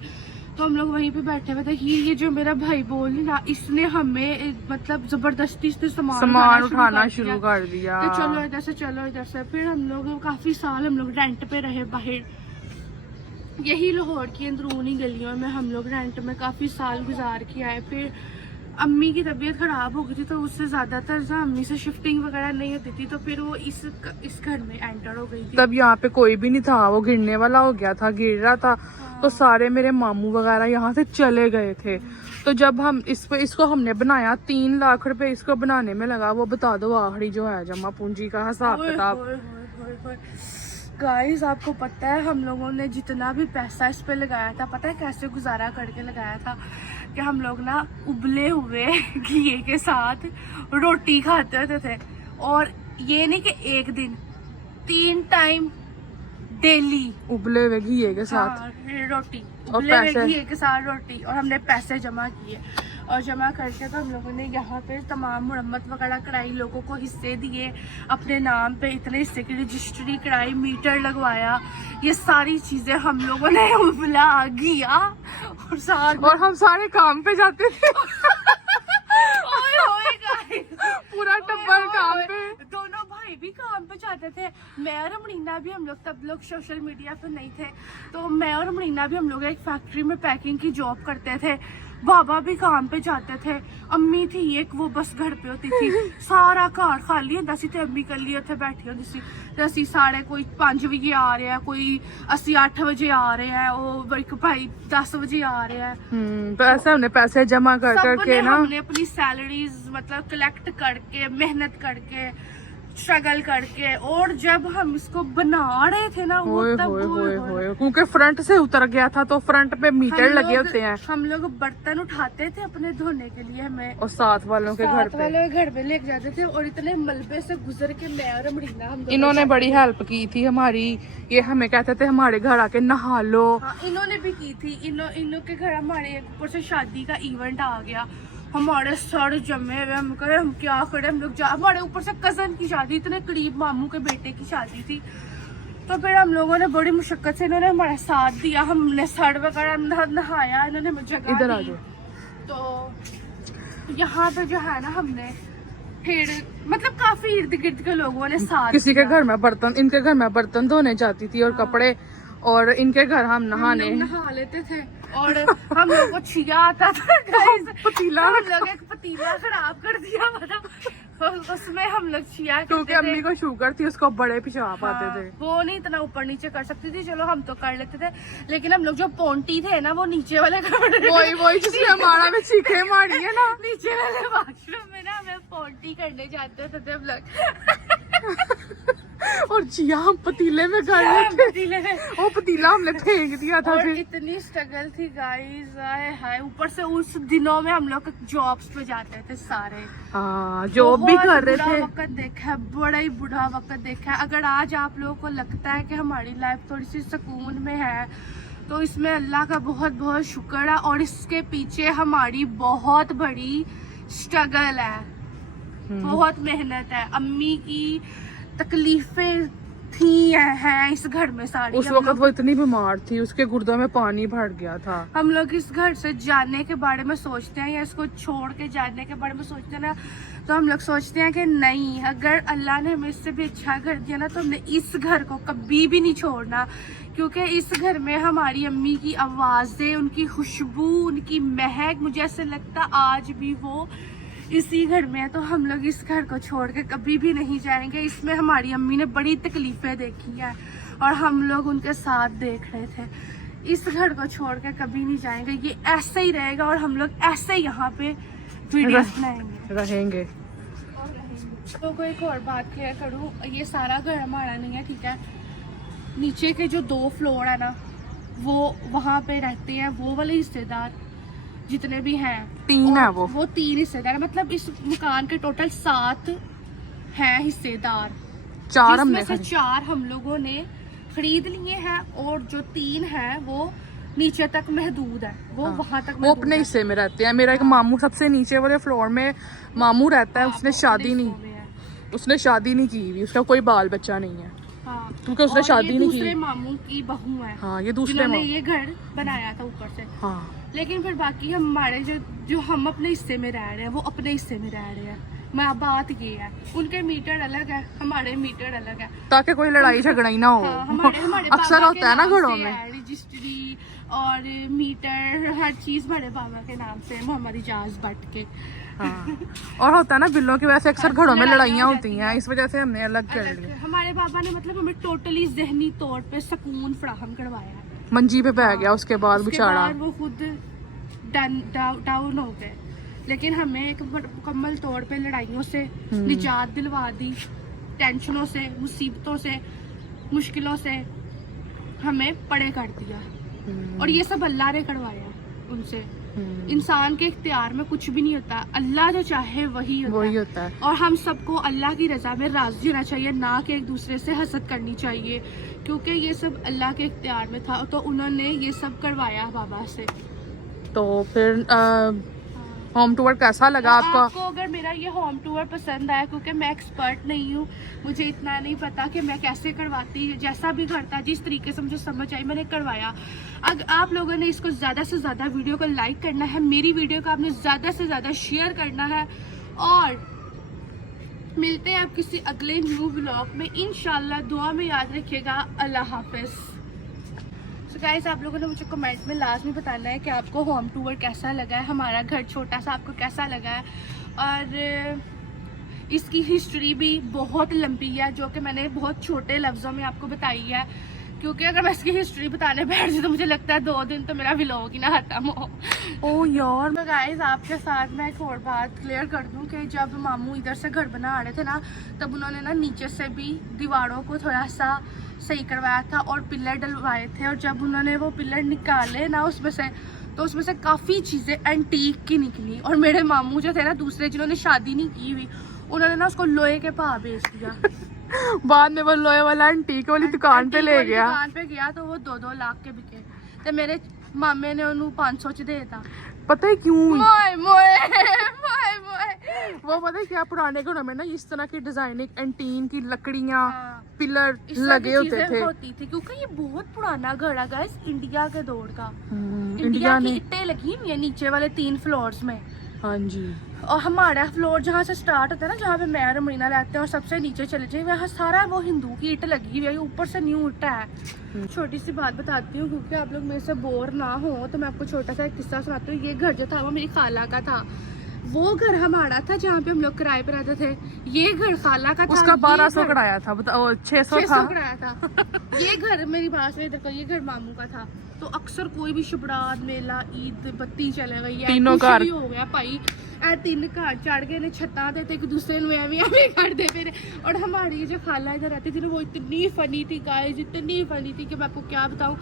तो हम लोग वहीं पे बैठे हुए थे। ये जो मेरा भाई बोल ना, इसने हमें मतलब जबरदस्ती से सामान उठाना शुरू कर दिया। तो चलो इधर से, चलो इधर से। फिर हम लोग काफी साल हम लोग रेंट पे रहे बाहर, यही लाहौर की अंदरूनी गलियों में हम लोग रेंट में काफी साल गुजार के आए। फिर अम्मी की तबीयत खराब हो गई थी, तो उससे ज्यादातर अम्मी से शिफ्टिंग वगैरह नहीं होती थी, तो फिर वो इस घर में एंटर हो गई थी। तब यहाँ पे कोई भी नहीं था, वो गिरने वाला हो गया था, गिर रहा था। तो सारे मेरे मामू वगैरह यहाँ से चले गए थे। तो जब हम इसको हमने बनाया, 3 लाख रुपए इसको बनाने में लगा। वो बता दो आखिरी जो है जमा पूंजी का हिसाब किताब। गाइस, आपको पता है हम लोगों ने जितना भी पैसा इस पे लगाया था, पता है कैसे गुजारा करके लगाया था? कि हम लोग ना उबले हुए घी के साथ रोटी खाते होते थे। और ये नहीं कि एक दिन, 3 टाइम डेली उबले हुए घी के साथ। हाँ, रोटी, और उबले हुए पैसे? घी के साथ रोटी। और हमने पैसे जमा किए और जमा करके तो हम लोगों ने यहाँ पे तमाम मुरम्मत वगैरह कराई, लोगों को हिस्से दिए अपने नाम पे, इतने हिस्से की रजिस्ट्री कराई, मीटर लगवाया। ये सारी चीजें हम लोगों ने उबला घिया और साथ और हम सारे काम पे जाते थे। पूरा टब्बर काम पे। दोनों भाई भी काम पे जाते थे। मैं और मनीना भी, हम लोग तब लोग सोशल मीडिया पे नहीं थे, तो मैं और मनीना भी हम लोग एक फैक्ट्री में पैकिंग की जॉब करते थे। बाबा भी काम पे जाते थे। अम्मी थी एक, वो बस घर पे होती थी। सारा घर खाली होता सी ते अम्मी कल्ली उत्थे बैठी होती सी। ते असी सारे कोई 5 बजे आ रहे हैं, कोई 8 बजे आ रहे हैं, वो एक भाई 10 बजे आ रहे हैं। तो ऐसे हमने पैसे जमा कर करके ना, हमने अपनी सैलरीज मतलब कलेक्ट करके, मेहनत करके स्ट्रगल करके, और जब हम इसको बना रहे थे ना वो होए तब होए होए होए होए। होए, क्योंकि फ्रंट से उतर गया था तो फ्रंट पे मीटर लगे होते हैं हम लोग बर्तन उठाते थे अपने धोने के लिए, हमें और साथ वालों के घर साथ पे वालों के घर पे लेके जाते थे, और इतने मलबे से गुजर के मैं और अमरीना हम दोनों इन्होंने जाते बड़ी थे। हेल्प की थी हमारी। ये हमें कहते थे हमारे घर आके नहा लो। हाँ, इन्होंने भी की थी। इन्हों के घर हमारे ऊपर से शादी का इवेंट आ गया, हमारे सर जमे हुए, हम कहे हम क्या करें, हम लोग हमारे ऊपर से कजन की शादी, इतने करीब मामू के बेटे की शादी थी। तो फिर हम लोगों ने बड़ी मुशक्कत से, इन्होंने हमारा साथ दिया, हमने सर वगैरह नहाया, इन्होंने हमें जगह इधर आ दी। जाओ। तो यहाँ पे जो है ना, हमने फिर मतलब काफी इर्द गिर्द के लोगों ने साथ किसी के दिया। घर में बर्तन, इनके घर में बर्तन धोने जाती थी और हाँ। कपड़े, और इनके घर हम हम नहाने। लोग नहा लेते थे, और हम लोग को छिया आता था guys। पतीला हम लोग एक पतीला खराब कर दिया था, और उसमें हम लोग छिया क्योंकि करते थे। अम्मी को शुगर थी, उसको बड़े पेशाब आते हाँ, थे। वो नहीं इतना ऊपर नीचे कर सकती थी, चलो हम तो कर लेते थे, लेकिन हम लोग जो पोंटी थे ना, वो नीचे वाले कमरे वही जिसमें हमारा में चीखे मारी है ना। नीचे वाले वॉशरूम में ना हमें पोंटी करने जाते थे हम लोग। और जिया हम पतीले में कर लेते। पतीले में। वो पतीला हमने फेंक दिया था और फिर। इतनी स्ट्रगल थी गाइस, हाय ऊपर से उस दिनों में हम लोग जॉब्स पे जाते थे सारे, हाँ, जॉब भी कर रहे थे। वक्त देखा है, बड़ा ही बुरा वक्त देखा है। अगर आज आप लोगों को लगता है कि हमारी लाइफ थोड़ी सी सुकून में है, तो इसमें अल्लाह का बहुत बहुत शुक्र है, और इसके पीछे हमारी बहुत बड़ी स्ट्रगल है, बहुत मेहनत है। अम्मी की तकलीफें थी हैं इस घर में सारी। उस वक्त वो इतनी बीमार थी, उसके गुर्दों में पानी भर गया था। हम लोग इस घर से जाने के बारे में सोचते हैं, या इसको छोड़ के जाने के बारे में सोचते हैं ना, तो हम लोग सोचते हैं कि नहीं, अगर अल्लाह ने हमें इससे भी अच्छा घर दिया ना, तो हमने इस घर को कभी भी नहीं छोड़ना, क्योंकि इस घर में हमारी अम्मी की आवाज़ें, उनकी खुशबू, उनकी महक, मुझे ऐसा लगता आज भी वो इसी घर में है। तो हम लोग इस घर को छोड़ के कभी भी नहीं जाएंगे। इसमें हमारी अम्मी ने बड़ी तकलीफें देखी हैं, और हम लोग उनके साथ देख रहे थे। इस घर को छोड़ के कभी नहीं जाएंगे, ये ऐसे ही रहेगा, और हम लोग ऐसे ही यहाँ पे वीडियोस बनाएंगे, रहेंगे। तो कोई एक और बात क्लियर करूँ, ये सारा घर हमारा नहीं है, ठीक है। नीचे के जो 2 फ्लोर है ना, वो वहाँ पे रहते हैं वो वाले हिस्सेदार जितने भी हैं, 3 है वो। 3 हिस्सेदार, मतलब इस मकान के टोटल 7 हैं हिस्सेदार, 4 हमने जिसमें से खरीदे। 4 हम लोगों ने खरीद लिए हैं, और जो 3 हैं वो नीचे तक महदूद है, वो हाँ, वहां तक वो महदूद अपने है। हिस्से में रहते हैं। मेरा एक मामू सबसे नीचे वाले फ्लोर में मामू रहता है, हाँ, उसने वो शादी अपने नहीं, हिस्सों में है। उसने शादी नहीं की हुई, उसका कोई बाल बच्चा नहीं है, हाँ, क्योंकि उसने और शादी ये नहीं दूसरे की। मामू की बहू है, हाँ, ये दूसरे जिन्होंने मामू। ये घर बनाया था ऊपर से। हाँ, लेकिन फिर बाकी हमारे जो हम अपने हिस्से में रह रहे हैं, वो अपने हिस्से में रह रहे हैं। बात ये है, उनके मीटर अलग है, हमारे मीटर अलग है, ताकि कोई लड़ाई झगड़ा ही ना हो। हाँ, हमारे अक्सर पापा होता है ना के नाम घरों से में। है, रजिस्ट्री और मीटर, हर चीज हमारे पापा के नाम से है, मोहम्मद इजाज भट्ट के। हाँ, और होता है ना बिल्लों की वजह से अक्सर घरों में लड़ाइयाँ लड़ाइयाँ हो होती जाती हैं, हैं। इस वजह से हमने अलग कर लिया। हमारे पापा ने मतलब हमें टोटली जहनी तौर पे सुकून फराहम करवाया है। मंजी पे पै गया उसके बाद उसके बेचारा। बाद वो खुद डाउन हो गए, लेकिन हमें एक मुकम्मल तौर पे लड़ाइयों से निजात दिलवा दी, टेंशनों से, मुसीबतों से, मुश्किलों से हमें परे कर दिया, और ये सब अल्लाह ने करवाया उनसे। इंसान के इख्तियार में कुछ भी नहीं होता, अल्लाह जो चाहे वही वही होता है। होता है। और हम सबको अल्लाह की रजा में राजी होना चाहिए, ना कि एक दूसरे से हसद करनी चाहिए, क्योंकि ये सब अल्लाह के इख्तियार में था, तो उन्होंने ये सब करवाया बाबा से। तो फिर होम टूर कैसा लगा तो आपको? आपको अगर मेरा ये होम टूर पसंद आया, क्योंकि मैं एक्सपर्ट नहीं हूँ, मुझे इतना नहीं पता कि मैं कैसे करवाती, जैसा भी करता, जिस तरीके से मुझे समझ आई मैंने करवाया। अगर आप लोगों ने इसको ज़्यादा से ज़्यादा वीडियो को लाइक करना है, मेरी वीडियो को आपने ज़्यादा से ज़्यादा शेयर करना है, और मिलते हैं आप किसी अगले न्यू व्लॉग में इंशाल्लाह। दुआ में याद रखिएगा। अल्लाह हाफिज़। तो गाइस, आप लोगों ने मुझे कमेंट में लाजमी बताना है कि आपको होम टूर कैसा लगा है, हमारा घर छोटा सा आपको कैसा लगा है, और इसकी हिस्ट्री भी बहुत लंबी है, जो कि मैंने बहुत छोटे लफ्ज़ों में आपको बताई है, क्योंकि अगर मैं इसकी हिस्ट्री बताने बैठ तो मुझे लगता है 2 दिन तो मेरा व्लॉग ही ना खत्म हो। ओ यार, तो गाइस आपके साथ मैं एक और बात क्लियर कर दूं कि जब मामू इधर से घर बना रहे थे ना, तब उन्होंने ना नीचे से भी दीवारों को थोड़ा सा सही करवाया था और पिलर डलवाए थे। और जब उन्होंने वो पिलर निकाले ना उसमें से, तो उसमें से काफ़ी चीज़ें एंटीक की निकली। और मेरे मामू जो थे ना दूसरे, जिन्होंने शादी नहीं की हुई, उन्होंने ना उसको लोहे के भाव बेच दिया। बाद में वो लोहे वाला एंटीक वाली दुकान पे ले गया। दुकान पे गया तो वो 2-2 लाख के बिके। तो मेरे मामे ने उन्होंने 500 च देता। पता है क्यों? मोए मोए मोए मोए। वो पता है क्या, पुराने घरों में ना इस तरह की डिजाइनिंग एंटीन की लकड़ियां, हाँ। पिलर इस तरह लगे की होते चीजें थे। होती थी क्योंकि ये बहुत पुराना घर है गाइस, इंडिया के दौर का। इंडिया इंडिया की ने, इट्टें लगी हुई है नीचे वाले 3 फ्लोर्स में। हाँ जी। और हमारा फ्लोर जहाँ से स्टार्ट होता है ना, जहाँ पे मैं और मीना रहते हैं, और सबसे नीचे चले जाए वहाँ सारा वो हिंदू की ईंट लगी हुई है, ऊपर से न्यू ईंट है। छोटी सी बात बताती हूँ क्योंकि आप लोग मेरे से बोर ना हो, तो मैं आपको छोटा सा एक किस्सा सुनाती हूँ। ये घर जो था वो मेरी खाला का था। वो घर हमारा था जहाँ पे हम लोग किराए पे रहते थे। ये घर खाला का था। उसका ये 1200 घर- किराया था, बताओ 600 था। 600 किराया था। ये घर मेरी बात में इधर का, ये घर मामू का था। तो अक्सर कोई भी शुभरात, मेला, ईद, बत्ती चले गई है, तीनों कुछ घर भी हो गया भाई, ए 3 घर चढ़ के ने छत्ता देते एक दूसरे ਨੂੰ ਐਵੇਂ करते फिर। और हमारी जो खाला इधर रहती थी ना, वो इतनी फनी थी गाइस, इतनी फनी थी कि मैं आपको क्या बताऊं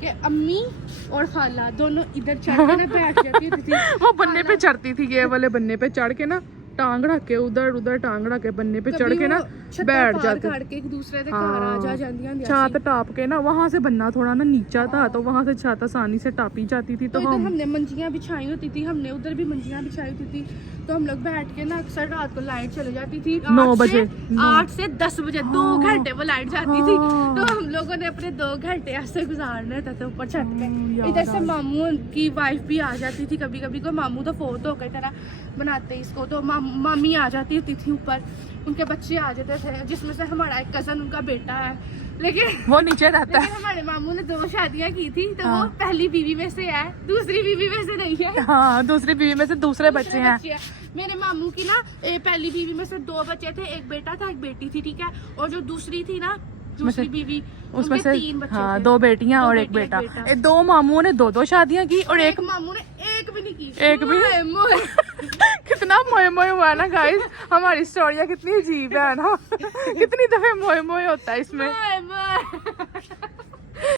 कि अम्मी और खाला दोनों इधर चढ़ के ना बैठ जाती थी। वो बन्ने पे चढ़ती थी, ये वाले बन्ने पे चढ़ के ना टांग रख के उधर उधर टांग रख के बन्ने पे चढ़ के ना बैठ जाते। के एक दूसरे के घर आ जा जांदियां हुंदियां सी। छत टाप के ना, वहां से बनना थोड़ा ना नीचा था, तो वहां से छत आसानी से टापी जाती थी। तो तो इधर हम हमने मंजियां बिछाई होती थी, हमने उधर भी मंजियां बिछाई होती थी। तो हम लोग बैठ के ना अक्सर रात को लाइट चले जाती थी 9 बजे। 8 से 10 बजे 2 हाँ। घंटे वो लाइट जाती थी। हाँ। तो हम लोगों ने अपने 2 घंटे ऐसे गुजारने होते थे ऊपर छत पे। याद इधर से आ- मामू की वाइफ भी आ जाती थी कभी कभी। को मामू तो फोर्थ हो गए थे ना बनाते इसको, तो मामी आ जाती होती थी ऊपर, उनके बच्चे आ जाते थे, जिसमें से हमारा एक कजन उनका बेटा है। लेकिन वो नीचे रहता है। हमारे मामू ने 2 शादियां की थी, तो हाँ। वो पहली बीवी में से है, दूसरी बीवी में से नहीं है। हाँ, दूसरी बीवी में से दूसरे बच्चे हैं। मेरे मामू की ना पहली बीवी में से 2 बच्चे थे, एक बेटा था एक बेटी थी, ठीक है। और जो दूसरी थी ना, दूसरी बीवी, उसमें उनके से 3 बच्चे हाँ, थे। 2 बेटियां और एक बेटा। 2 मामुओं ने 2 शादियां की और एक मामू ने एक भी नहीं की। एक भी मोए, मोए। कितना मोए मोए हुआ ना गाइस। हमारी स्टोरियाँ कितनी अजीब है ना। कितनी दफे मोए मोए होता है इसमें। मोए, मोए।